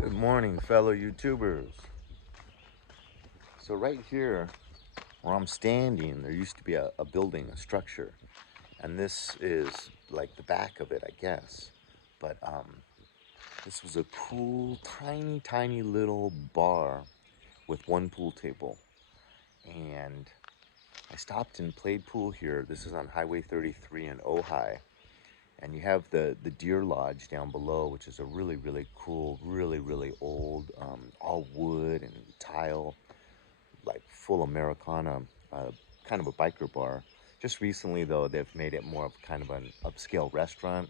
Good morning, fellow YouTubers. So right here where I'm standing, there used to be a building, a structure, and this is like the back of it, I guess. But this was a cool, tiny little bar with one pool table, and I stopped and played pool here. This is on Highway 33 in Ojai, and you have the Deer Lodge down below, which is a really cool, really old, all wood and tile, like full Americana, kind of a biker bar. Just recently, though, they've made it more of kind of an upscale restaurant.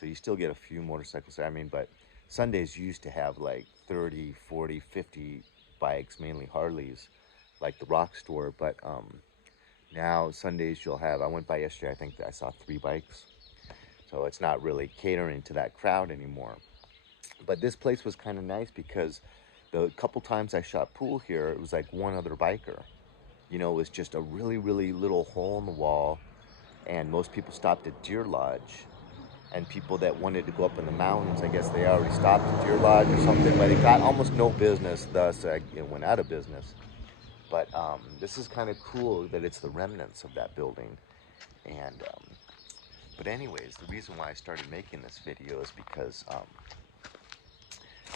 So you still get a few motorcycles there. I mean, but Sundays you used to have like 30, 40, 50 bikes, mainly Harleys, like the Rock Store. But now Sundays you'll have, I went by yesterday, I think I saw 3 bikes. So it's not really catering to that crowd anymore. But this place was kind of nice because the couple times I shot pool here, it was like one other biker. You know, it was just a really little hole in the wall, and most people stopped at Deer Lodge. And people that wanted to go up in the mountains, I guess they already stopped at Deer Lodge or something, but it got almost no business, thus it went out of business. But this is kind of cool that it's the remnants of that building. And but anyways, the reason why I started making this video is because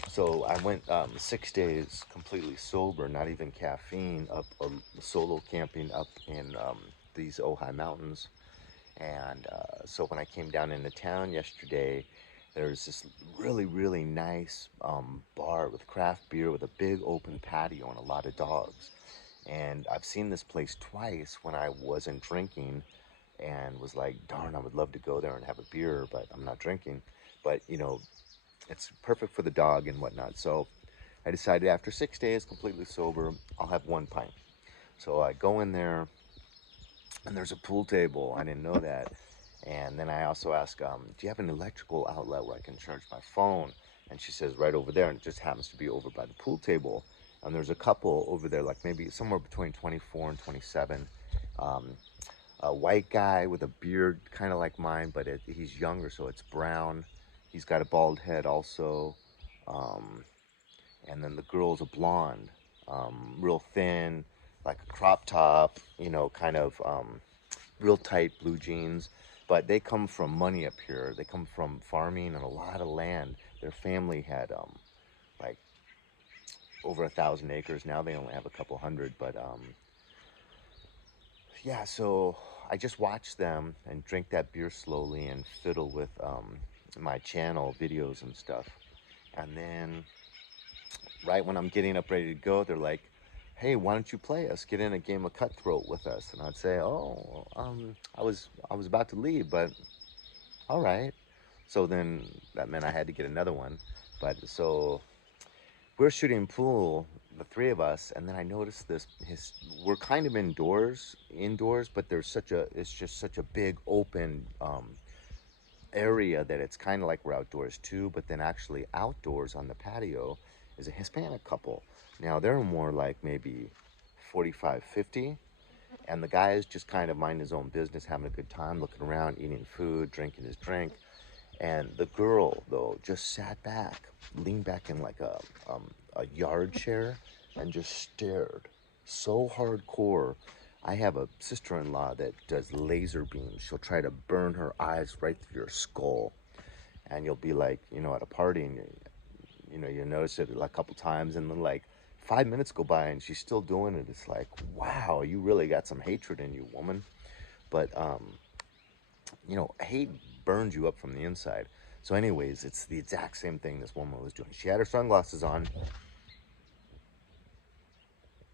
so I went 6 days completely sober, not even caffeine, up solo camping up in these Ojai Mountains. And so when I came down into town yesterday, there's this really nice bar with craft beer with a big open patio and a lot of dogs. And I've seen this place twice when I wasn't drinking and was like, darn, I would love to go there and have a beer, but I'm not drinking. But, you know, it's perfect for the dog and whatnot. So I decided after 6 days completely sober, I'll have 1 pint. So I go in there, and there's a pool table. I didn't know that. And then I also ask, do you have an electrical outlet where I can charge my phone? And she says, right over there. And it just happens to be over by the pool table. And there's a couple over there, like maybe somewhere between 24 and 27. Um, a white guy with a beard, kind of like mine, but he's younger, so it's brown. He's got a bald head also. Um, and then the girl's a blonde, real thin, like a crop top, you know, kind of real tight blue jeans. But they come from money up here. They come from farming and a lot of land. Their family had like over 1,000 acres. Now they only have a couple hundred. But yeah, so I just watch them and drink that beer slowly and fiddle with my channel videos and stuff. And then right when I'm getting up ready to go, they're like, "Hey, why don't you play us? Get in a game of Cutthroat with us." And I'd say, "Oh, I was about to leave, but all right." So then that meant I had to get another one. But so we're shooting pool, the three of us, and then I noticed this. We're kind of indoors, but it's just such a big open area that it's kind of like we're outdoors too. But then actually outdoors on the patio is a Hispanic couple. Now they're more like maybe 45, 50. And the guy is just kind of minding his own business, having a good time, looking around, eating food, drinking his drink. And the girl, though, just sat back, leaned back in like a yard chair, and just stared so hardcore. I have a sister-in-law that does laser beams. She'll try to burn her eyes right through your skull. And you'll be like, you know, at a party, and you know, you notice it like a couple times, and then like 5 minutes go by, and she's still doing it. It's like, wow, you really got some hatred in you, woman. But you know, hate burns you up from the inside. So, anyways, it's the exact same thing this woman was doing. She had her sunglasses on,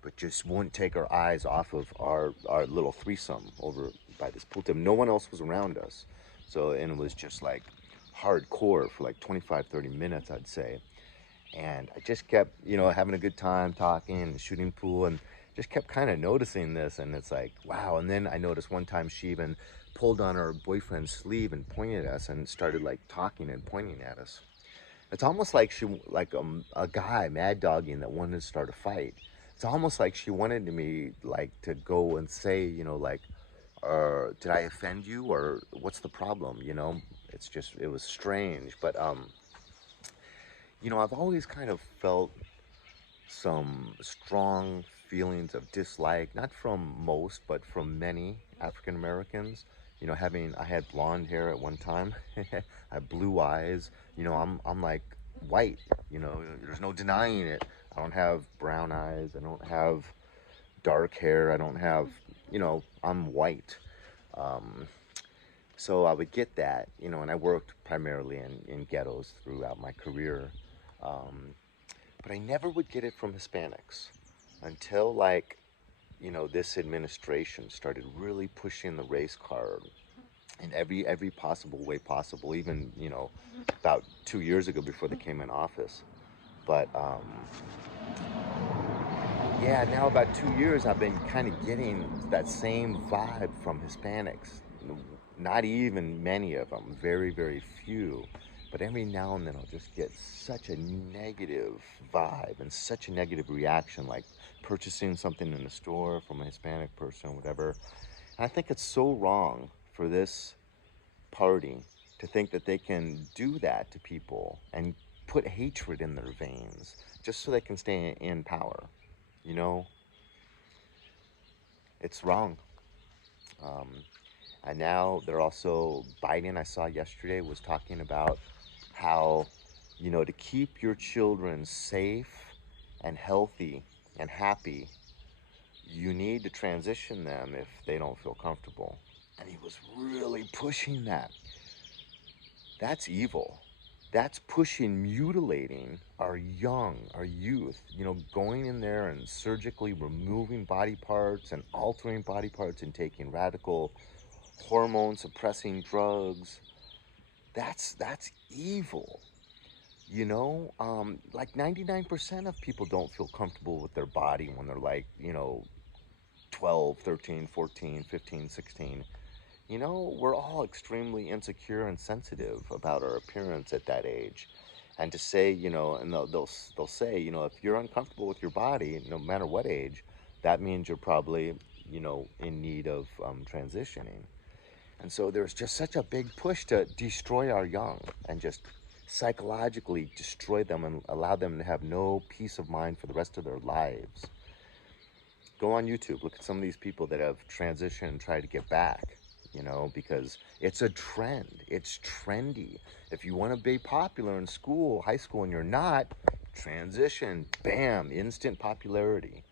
but just wouldn't take her eyes off of our little threesome over by this pool table. No one else was around us. So, and it was just like hardcore for like 25, 30 minutes, I'd say. And I just kept, you know, having a good time talking and shooting pool, and just kept kind of noticing this. And it's like, wow. And then I noticed one time she even pulled on her boyfriend's sleeve and pointed at us and started like talking and pointing at us. It's almost like a guy mad dogging that wanted to start a fight. It's almost like she wanted me like to go and say, you know, like, did I offend you, or what's the problem? You know, it was strange. But I've always kind of felt some strong feelings of dislike, not from most, but from many African Americans. I had blonde hair at one time. I had blue eyes. I'm like white. There's no denying it. I don't have brown eyes. I don't have dark hair. I don't have, I'm white. Um, so I would get that, and I worked primarily in ghettos throughout my career. Um, but I never would get it from Hispanics until this administration started really pushing the race card in every possible way possible, even, about 2 years ago before they came in office. But yeah, now about 2 years, I've been kind of getting that same vibe from Hispanics. Not even many of them, very, very few. But every now and then, I'll just get such a negative vibe and such a negative reaction, like purchasing something in the store from a Hispanic person, whatever. And I think it's so wrong for this party to think that they can do that to people and put hatred in their veins just so they can stay in power. You know, it's wrong. Um, and now they're also, Biden, I saw yesterday, was talking about how, to keep your children safe and healthy and happy, you need to transition them if they don't feel comfortable. And he was really pushing that. That's evil. That's pushing, mutilating our our youth, going in there and surgically removing body parts and altering body parts and taking radical hormone suppressing drugs. That's evil. Like 99% of people don't feel comfortable with their body when they're like, 12, 13, 14, 15, 16. We're all extremely insecure and sensitive about our appearance at that age. And to say, and they'll say, if you're uncomfortable with your body, no matter what age, that means you're probably, in need of transitioning. And so there's just such a big push to destroy our young and just psychologically destroy them and allow them to have no peace of mind for the rest of their lives. Go on YouTube, look at some of these people that have transitioned and tried to get back, because it's a trend. It's trendy. If you want to be popular in school, high school, and you're not, transition, bam, instant popularity.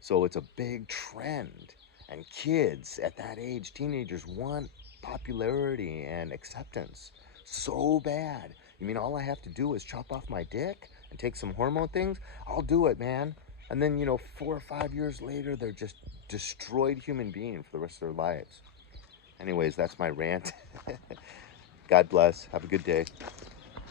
So it's a big trend. And kids at that age, teenagers, want popularity and acceptance so bad. You mean all I have to do is chop off my dick and take some hormone things? I'll do it, man. And then, 4 or 5 years later, they're just destroyed human being for the rest of their lives. Anyways, that's my rant. God bless. Have a good day.